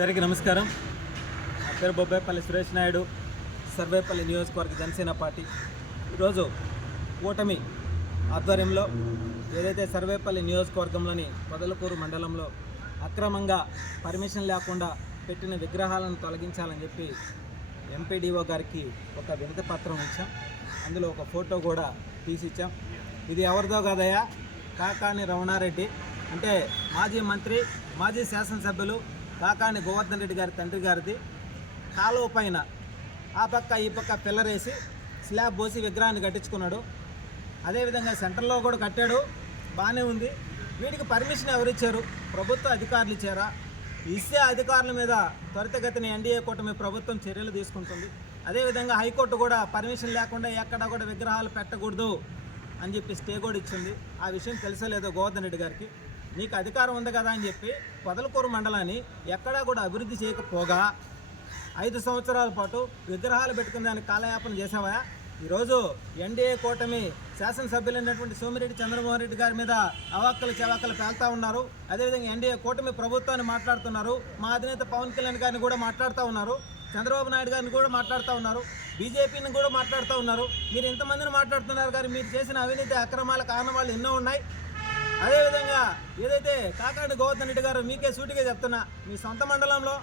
అందరికీ నమస్కారం. అక్కడ బొబ్బాయిపల్లి సురేష్ నాయుడు. సర్వేపల్లి నియోజకవర్గ జనసేన పార్టీ. ఈరోజు కూటమి ఆధ్వర్యంలో ఏదైతే సర్వేపల్లి నియోజకవర్గంలోని పొదలకూరు మండలంలో అక్రమంగా పర్మిషన్ లేకుండా పెట్టిన విగ్రహాలను తొలగించాలని చెప్పి ఎంపీడీఓ గారికి ఒక వినతి పత్రం ఇచ్చాం. అందులో ఒక ఫోటో కూడా తీసిచ్చాం ఇది ఎవరిదో కదయా కాకాని రమణారెడ్డి. అంటే మాజీ మంత్రి మాజీ శాసనసభ్యులు కాకాని గోవర్ధన్ రెడ్డి గారి తండ్రి గారిది. కాలువ పైన ఆ పక్క ఈ పక్క పిల్లరేసి స్లాబ్ పోసి విగ్రహాన్ని కట్టించుకున్నాడు. అదేవిధంగా సెంటర్లో కూడా కట్టాడు. బాగానే ఉంది. వీటికి పర్మిషన్ ఎవరు ఇచ్చారు? ప్రభుత్వ అధికారులు ఇచ్చారా? ఇస్తే అధికారుల మీద త్వరితగతిన ఎన్డీఏ కూటమి ప్రభుత్వం చర్యలు తీసుకుంటుంది. అదేవిధంగా హైకోర్టు కూడా పర్మిషన్ లేకుండా ఎక్కడ కూడా విగ్రహాలు పెట్టకూడదు అని చెప్పి స్టే కూడా ఇచ్చింది. ఆ విషయం తెలుసో లేదో గోవర్ధన్ రెడ్డి గారికి. నీకు అధికారం ఉంది కదా అని చెప్పి పొదలకూరు మండలాన్ని ఎక్కడా కూడా అభివృద్ధి చేయకపోగా ఐదు సంవత్సరాల పాటు విగ్రహాలు పెట్టుకునే దానికి కాలయాపన చేసావా ఈరోజు ఎన్డీఏ కూటమి శాసనసభ్యులైనటువంటి సోమిరెడ్డి చంద్రమోహన్ రెడ్డి గారి మీద అవాక్కలు చెవాక్కలు పేల్తా ఉన్నారు. అదేవిధంగా ఎన్డీఏ కూటమి ప్రభుత్వాన్ని మాట్లాడుతున్నారు. మా అధినేత పవన్ కళ్యాణ్ గారిని కూడా మాట్లాడుతూ ఉన్నారు. చంద్రబాబు నాయుడు గారిని కూడా మాట్లాడుతూ ఉన్నారు. బీజేపీని కూడా మాట్లాడుతూ ఉన్నారు. మీరు ఇంతమందిని మాట్లాడుతున్నారు కానీ మీరు చేసిన అవినీతి అక్రమాల కారణాలు ఎన్నో ఉన్నాయి. అదేవిధంగా ఏదైతే కాకాడి గోవర్ధన్ రెడ్డి గారు మీకే సూటిగా చెప్తున్నా మీ సొంత మండలంలో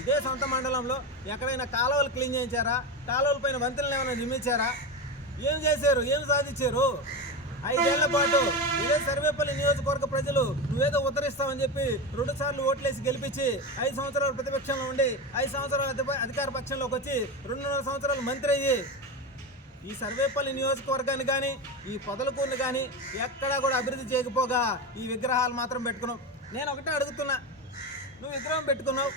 ఇదే సొంత మండలంలో ఎక్కడైనా కాలువలు క్లీన్ చేయించారా? కాలువల పైన వంతెనలు ఏమైనా నిర్మించారా? ఏం చేశారు? ఏం సాధించారు? ఐదేళ్ళ పాటు ఇదే సర్వేపల్లి నియోజకవర్గ ప్రజలు నువ్వేదో ఉత్తరిస్తావని చెప్పి రెండు సార్లు ఓట్లేసి గెలిపించి ఐదు సంవత్సరాలు ప్రతిపక్షంలో ఉండి ఐదు సంవత్సరాలు అధికార పక్షంలోకి వచ్చి రెండున్నర సంవత్సరాలు మంత్రి అయ్యి ఈ సర్వేపల్లి నియోజకవర్గాన్ని కానీ ఈ పొదలకూరుని కానీ ఎక్కడా కూడా అభివృద్ధి చేయకపోగా ఈ విగ్రహాలు మాత్రం పెట్టుకున్నావు నేను ఒకటే అడుగుతున్నా నువ్వు విగ్రహం పెట్టుకున్నావు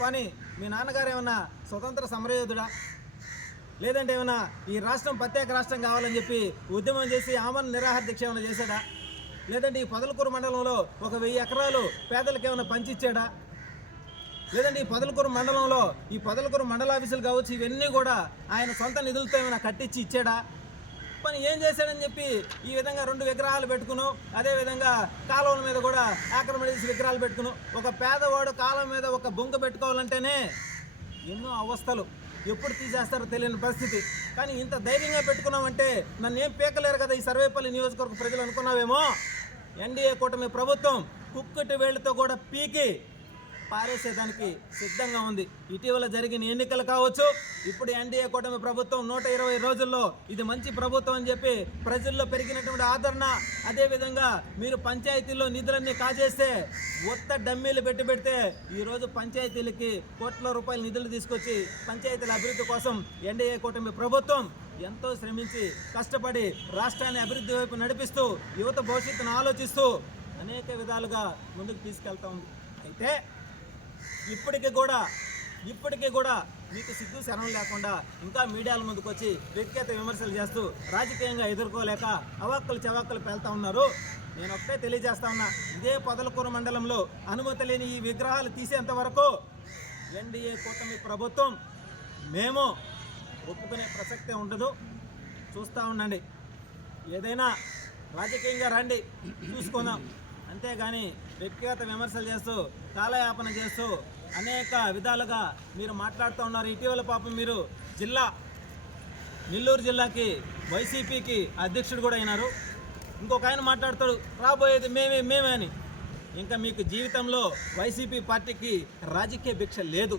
కానీ మీ నాన్నగారు ఏమన్నా స్వతంత్ర సమరయోధుడా? లేదంటే ఏమన్నా ఈ రాష్ట్రం ప్రత్యేక రాష్ట్రం కావాలని చెప్పి ఉద్యమం చేసి ఆమరణ నిరాహార దీక్ష ఏమైనా చేశాడా? లేదంటే ఈ పొదలకూరు మండలంలో ఒక వెయ్యి ఎకరాలు పేదలకు ఏమైనా పంచిచ్చాడా? లేదంటే ఈ పదలకూరు మండలంలో ఈ పదలకూరు మండల ఆఫీసులు కావచ్చు ఇవన్నీ కూడా ఆయన సొంత నిధులతో ఏమైనా కట్టించి ఇచ్చాడా? పని ఏం చేశాడని చెప్పి ఈ విధంగా రెండు విగ్రహాలు పెట్టుకును అదేవిధంగా కాలువల మీద కూడా ఆక్రమణ చేసి విగ్రహాలు పెట్టుకును. ఒక పేదవాడు కాలం మీద ఒక బొంక పెట్టుకోవాలంటేనే ఎన్నో అవస్థలు ఎప్పుడు తీసేస్తారో తెలియని పరిస్థితి. కానీ ఇంత ధైర్యంగా పెట్టుకున్నామంటే నన్ను ఏం పీకలేరు కదా ఈ సర్వేపల్లి నియోజకవర్గ ప్రజలు అనుకున్నావేమో? ఎన్డీఏ కూటమి ప్రభుత్వం కుక్కటి వేళ్ళతో కూడా పీకి పారేసేదానికి సిద్ధంగా ఉంది. ఇటీవల జరిగిన ఎన్నికలు కావచ్చు ఇప్పుడు ఎన్డీఏ కూటమి ప్రభుత్వం నూట ఇరవై రోజుల్లో ఇది మంచి ప్రభుత్వం అని చెప్పి ప్రజల్లో పెరిగినటువంటి ఆదరణ అదేవిధంగా మీరు పంచాయతీల్లో నిధులన్నీ కాజేస్తే ఉత్త డమ్మీలు పెట్టి పెడితే ఈరోజు పంచాయతీలకి కోట్ల రూపాయల నిధులు తీసుకొచ్చి పంచాయతీల అభివృద్ధి కోసం ఎన్డీఏ కూటమి ప్రభుత్వం ఎంతో శ్రమించి కష్టపడి రాష్ట్రాన్ని అభివృద్ధి వైపు నడిపిస్తూ యువత భవిష్యత్తును ఆలోచిస్తూ అనేక విధాలుగా ముందుకు తీసుకెళ్తా ఉంది. అయితే ఇప్పటికీ కూడా ఇప్పటికీ కూడా మీకు సిగ్గు శరణం లేకుండా ఇంకా మీడియాల ముందుకు వచ్చి వ్యక్తిగత విమర్శలు చేస్తూ రాజకీయంగా ఎదుర్కోలేక అవాక్కులు చవాక్కులు పెళ్తా ఉన్నారు. నేను ఒకటే తెలియజేస్తా ఉన్నా ఇదే పొదలకూర మండలంలో అనుమతి లేని ఈ విగ్రహాలు తీసేంత వరకు ఎన్డీఏ కూటమి ప్రభుత్వం మేము ఒప్పుకునే ప్రసక్తే ఉండదు. చూస్తూ ఉండండి. ఏదైనా రాజకీయంగా రండి చూసుకుందాం. అంతేగాని వ్యక్తిగత విమర్శలు చేస్తూ కాలయాపన చేస్తూ అనేక విధాలుగా మీరు మాట్లాడుతూ ఉన్నారు. ఇటీవల పాపం మీరు జిల్లా నెల్లూరు జిల్లాకి వైసీపీకి అధ్యక్షుడు కూడా అయినారు. ఇంకొక ఆయన మాట్లాడతాడు రాబోయేది మేమే మేమే అని. ఇంకా మీకు జీవితంలో వైసీపీ పార్టీకి రాజకీయ భిక్ష లేదు.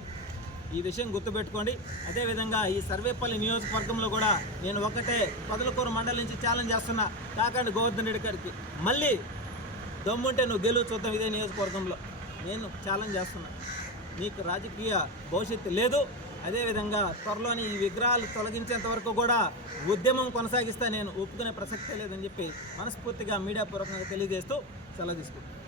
ఈ విషయం గుర్తుపెట్టుకోండి. అదేవిధంగా ఈ సర్వేపల్లి నియోజకవర్గంలో కూడా నేను ఒకటే పదలకూరు మండలి నుంచి ఛాలెంజ్ చేస్తున్నా. కాకండి గోవర్ధన్ రెడ్డి గారికి. మళ్ళీ దమ్ముంటే నువ్వు గెలువు చూద్దాం ఇదే నియోజకవర్గంలో. నేను ఛాలెంజ్ చేస్తున్నా. నీకు రాజకీయ భవిష్యత్తు లేదు. అదేవిధంగా త్వరలోని ఈ విగ్రహాలు తొలగించేంత వరకు కూడా ఉద్యమం కొనసాగిస్తా నేను ఒప్పుకునే ప్రసక్తే లేదని చెప్పి మనస్ఫూర్తిగా మీడియా పూర్వకంగా తెలియజేస్తూ సెలవు తీసుకుంటాను